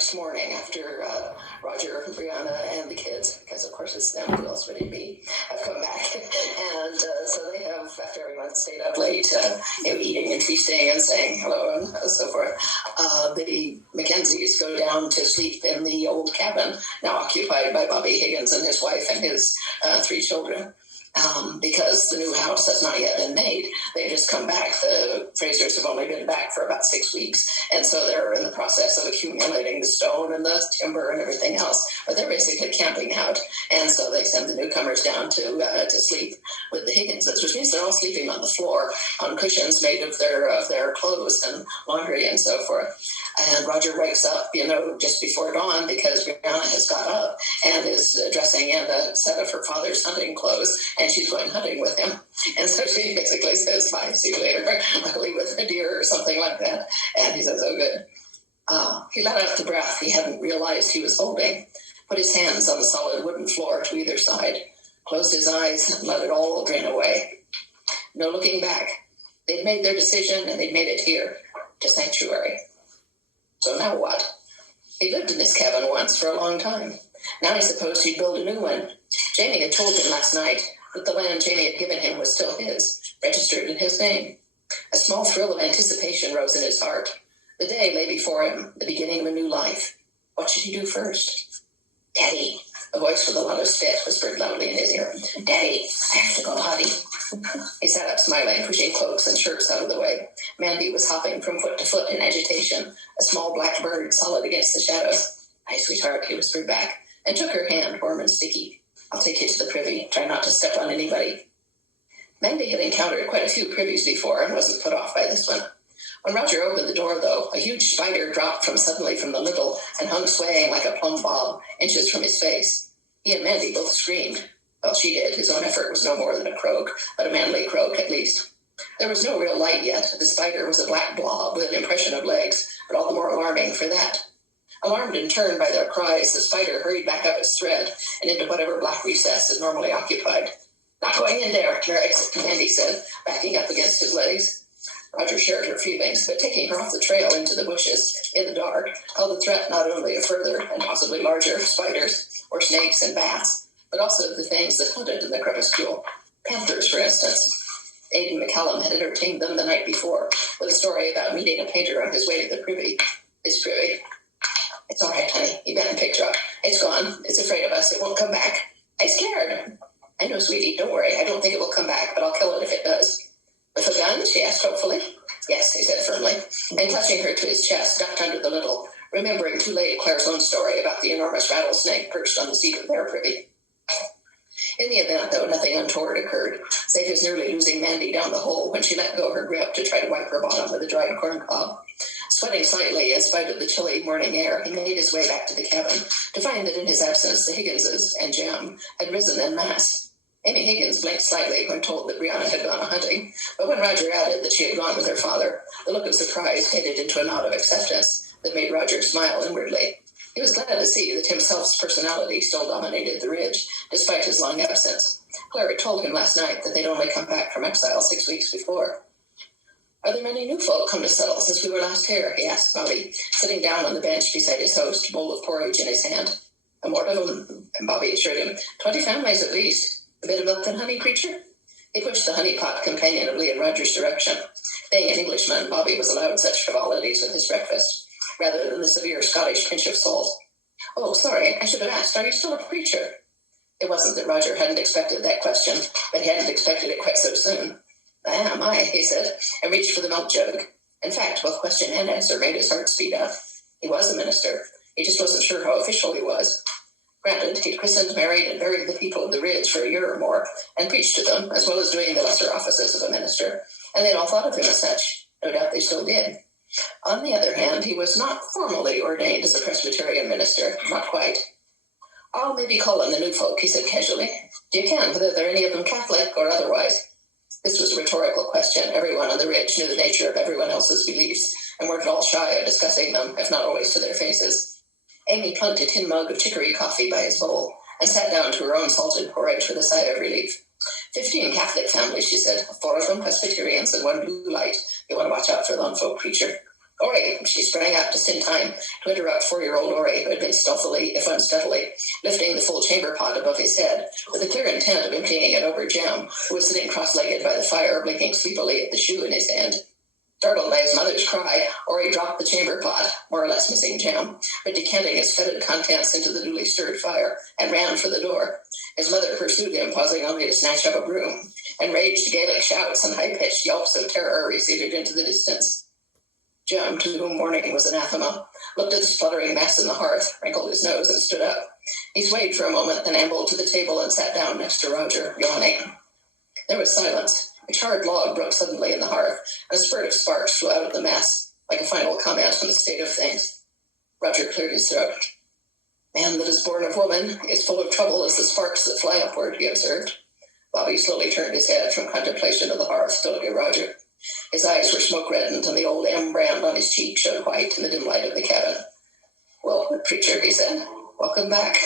next morning after Roger, Brianna, and the kids, because of course it's them, who else would it be, have come back. And so they have, after everyone stayed up late, eating and feasting and saying hello and so forth, the Mackenzies go down to sleep in the old cabin, now occupied by Bobby Higgins and his wife and his 3 children. Because the new house has not yet been made. They've just come back. The Frasers have only been back for about 6 weeks, and so they're in the process of accumulating the stone and the timber and everything else. But they're basically camping out, and so they send the newcomers down to sleep with the Higginses, which means they're all sleeping on the floor on cushions made of their clothes and laundry and so forth. And Roger wakes up, just before dawn because Brianna has got up and is dressing in a set of her father's hunting clothes, and she's going hunting with him. And so she basically says, bye, see you later, luckily with a deer or something like that. And he says, oh, good. He let out the breath he hadn't realized he was holding, put his hands on the solid wooden floor to either side, closed his eyes, and let it all drain away. No looking back. They'd made their decision, and they'd made it here, to sanctuary. So now what? He lived in this cabin once for a long time. Now he supposed he'd build a new one. Jamie had told him last night that the land Jamie had given him was still his, registered in his name. A small thrill of anticipation rose in his heart. The day lay before him, the beginning of a new life. What should he do first? Daddy, a voice with a lot of spit whispered loudly in his ear. Daddy, I have to go potty. He sat up smiling, pushing cloaks and shirts out of the way. Mandy was hopping from foot to foot in agitation, a small black bird solid against the shadows. Hi, sweetheart, he whispered back, and took her hand, warm and sticky. I'll take you to the privy. Try not to step on anybody. Mandy had encountered quite a few privies before and wasn't put off by this one. When Roger opened the door, though, a huge spider dropped suddenly from the lintel and hung swaying like a plumb bob, inches from his face. He and Mandy both screamed. Well, she did. His own effort was no more than a croak, but a manly croak at least. There was no real light yet. The spider was a black blob with an impression of legs, but all the more alarming for that. Alarmed in turn by their cries, the spider hurried back up its thread and into whatever black recess it normally occupied. Not going in there, Mandy said, backing up against his legs. Roger shared her feelings, but taking her off the trail into the bushes, in the dark, held the threat not only of further and possibly larger spiders, or snakes and bats, but also the things that hunted in the crepuscule. Panthers, for instance. Aidan McCallum had entertained them the night before with a story about meeting a painter on his way to the privy. His privy. It's all right, honey. He bent and picked her up. It's gone. It's afraid of us. It won't come back. I'm scared. I know, sweetie. Don't worry. I don't think it will come back, but I'll kill it if it does. With a gun? She asked hopefully. Yes, he said firmly, and clutching her to his chest, ducked under the lintel, remembering too late Claire's own story about the enormous rattlesnake perched on the seat of their privy. In the event, though, nothing untoward occurred, save his nearly losing Mandy down the hole when she let go her grip to try to wipe her bottom with a dried corn cob. Sweating slightly in spite of the chilly morning air, he made his way back to the cabin to find that in his absence the Higginses and Jem had risen en masse. Amy Higgins blinked slightly when told that Brianna had gone hunting, but when Roger added that she had gone with her father, the look of surprise faded into a nod of acceptance that made Roger smile inwardly. He was glad to see that himself's personality still dominated the ridge, despite his long absence. Claire had told him last night that they'd only come back from exile 6 weeks before. Are there many new folk come to settle since we were last here? He asked Bobby, sitting down on the bench beside his host, bowl of porridge in his hand. A more of them, Bobby assured him. 20 families at least. A bit of milk and honey, creature? He pushed the honey pot companionably in Roger's direction. Being an Englishman, Bobby was allowed such frivolities with his breakfast, rather than the severe Scottish pinch of salt. Oh, sorry, I should have asked, are you still a preacher? It wasn't that Roger hadn't expected that question, but he hadn't expected it quite so soon. I am, he said, and reached for the milk jug. In fact, both question and answer made his heart speed up. He was a minister. He just wasn't sure how official he was. Granted, he'd christened, married, and buried the people of the Ridge for a year or more, and preached to them, as well as doing the lesser offices of a minister, and they'd all thought of him as such. No doubt they still did. On the other hand, he was not formally ordained as a Presbyterian minister, not quite. I'll maybe call in the new folk, he said casually. You can, whether they're any of them Catholic or otherwise. This was a rhetorical question. Everyone on the Ridge knew the nature of everyone else's beliefs, and weren't at all shy of discussing them, if not always to their faces. Amy plunked a tin mug of chicory coffee by his bowl and sat down to her own salted porridge with a sigh of relief. 15 Catholic families, she said, 4 of them Presbyterians and 1 Blue Light. You want to watch out for the unfolk preacher. Ori, she sprang up just in time to interrupt 4-year-old Ori, who had been stealthily, if unsteadily, lifting the full chamber pot above his head, with the clear intent of emptying it over Jem, who was sitting cross-legged by the fire, blinking sleepily at the shoe in his hand. Startled by his mother's cry, Ori dropped the chamber pot, more or less missing Jem, but decanting its fetid contents into the newly stirred fire, and ran for the door. His mother pursued him, pausing only to snatch up a broom. Enraged Gaelic shouts and high-pitched yelps of terror receded into the distance. Jem, to whom morning was anathema, looked at the spluttering mess in the hearth, wrinkled his nose, and stood up. He swayed for a moment, then ambled to the table and sat down next to Roger, yawning. There was silence. A charred log broke suddenly in the hearth, and a spurt of sparks flew out of the mess, like a final comment on the state of things. Roger cleared his throat. Man that is born of woman is full of trouble as the sparks that fly upward, he observed. Bobby slowly turned his head from contemplation of the hearth to look at Roger. His eyes were smoke-reddened, and the old M brand on his cheek showed white in the dim light of the cabin. Well, preacher, he said, welcome back.